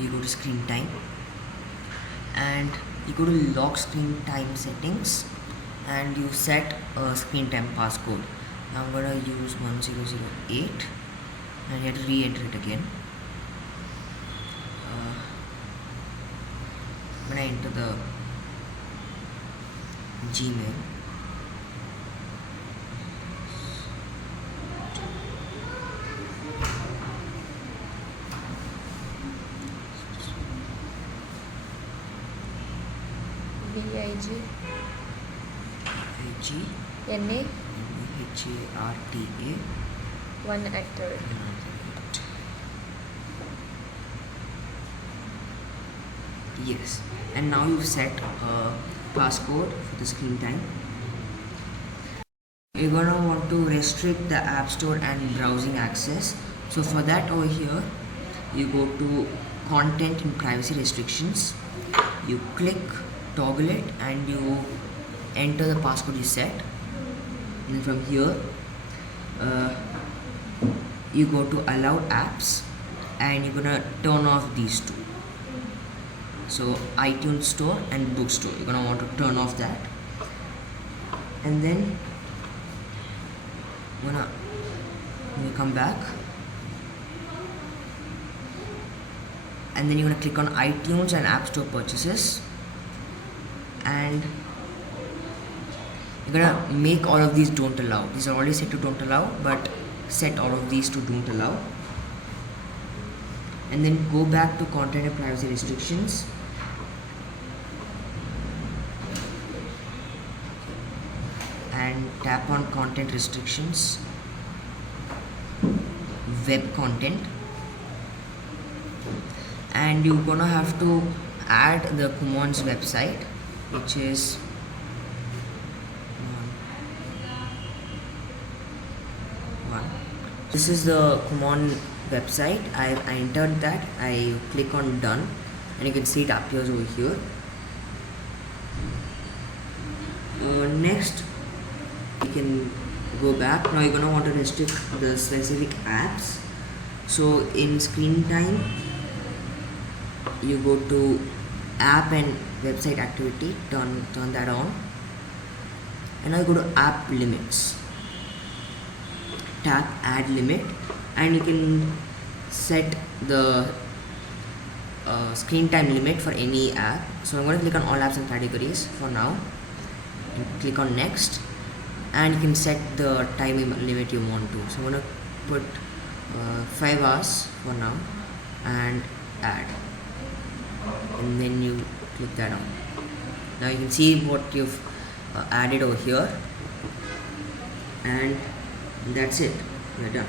you go to screen time and you go to lock screen time settings and you set a screen time passcode. Now I'm gonna use 1008 and you have to re-enter it again. When I enter the Gmail, VIGNAHARTA 1@. Yes, and now you've set a passcode for the screen time. You're gonna want to restrict the App Store and browsing access. So for that, over here you go to content and privacy restrictions, you click toggle it and you enter the passcode you set, and then from here you go to allow apps and you're gonna turn off these two. So iTunes Store and Bookstore, you're gonna want to turn off that, and then when you come back, and then you're gonna click on iTunes and App Store purchases, and you're gonna make all of these don't allow. These are already set to don't allow, but set all of these to don't allow, and then go back to content and privacy restrictions, and tap on content restrictions, web content, and you're gonna have to add the Kumon's website, which is this is the Kumon website. I entered that. I click on done and you can see it appears over here. Next you can go back. Now you're gonna want to restrict the specific apps. So in screen time you go to app and website activity, turn that on, and now you go to app limits, tap add limit, and you can set the screen time limit for any app. So I'm going to click on all apps and categories for now and click on next, and you can set the time limit you want to. So I'm going to put 5 hours for now and add, and then you click that on. Now you can see what you've added over here, and that's it, we're done.